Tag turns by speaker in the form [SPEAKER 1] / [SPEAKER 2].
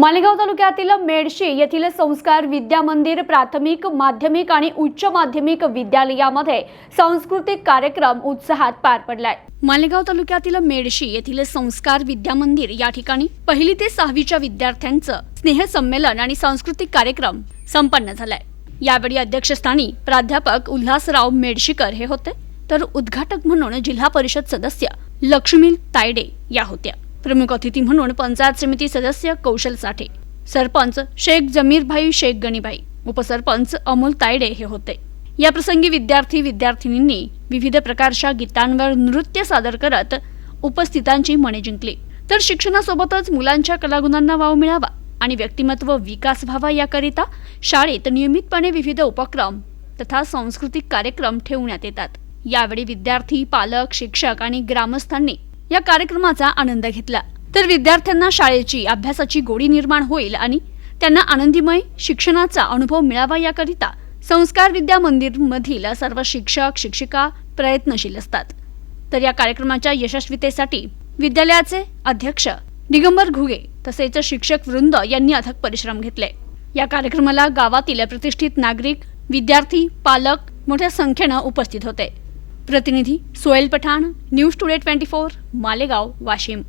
[SPEAKER 1] मालेगाव तालुक्यातील मेडशी येथील संस्कार विद्या मंदिर प्राथमिक माध्यमिक आणि उच्च माध्यमिक विद्यालयामध्ये सांस्कृतिक कार्यक्रम उत्साहात पार पडलाय. मालेगाव तालुक्यातील मेडशी येथील संस्कार विद्या मंदिर या ठिकाणी पहिली ते सहावीच्या विद्यार्थ्यांचं स्नेहसंमेलन आणि सांस्कृतिक कार्यक्रम संपन्न झालाय. यावेळी अध्यक्षस्थानी प्राध्यापक उल्हासराव मेडशीकर हे होते. तर उद्घाटक म्हणून जिल्हा परिषद सदस्य लक्ष्मी तायडे या होत्या. प्रमुख अतिथी म्हणून पंचायत समिती सदस्य कौशल साठे सरपंच शेख जमीरभाई शेख गणीबाई उपसरपंच अमोल तायडे हे होते. या प्रसंगी विद्यार्थी विद्यार्थिनींनी विविध प्रकारच्या गीतांवर नृत्य सादर करत उपस्थितांची मने जिंकली. तर शिक्षणासोबतच मुलांच्या कलागुणांना वाव मिळावा आणि व्यक्तिमत्व विकास व्हावा याकरिता शाळेत नियमितपणे विविध उपक्रम तथा सांस्कृतिक कार्यक्रम ठेवण्यात येतात. यावेळी विद्यार्थी पालक शिक्षक आणि ग्रामस्थांनी या कार्यक्रमाचा आनंद घेतला. तर विद्यार्थ्यांना शाळेची अभ्यासाची गोडी निर्माण होईल आणि त्यांना आनंदीमय शिक्षणाचा अनुभव मिळावा याकरिता संस्कार विद्या मंदिर मधील सर्व शिक्षक शिक्षिका प्रयत्नशील असतात. तर या कार्यक्रमाच्या यशस्वीतेसाठी विद्यालयाचे अध्यक्ष दिगंबर घुगे तसेच शिक्षक वृंद यांनी अथक परिश्रम घेतले. या कार्यक्रमाला गावातील प्रतिष्ठित नागरिक विद्यार्थी पालक मोठ्या संख्येनं उपस्थित होते. प्रतिनिधी Sohel Pathan news today twenty four Malegaon Washim.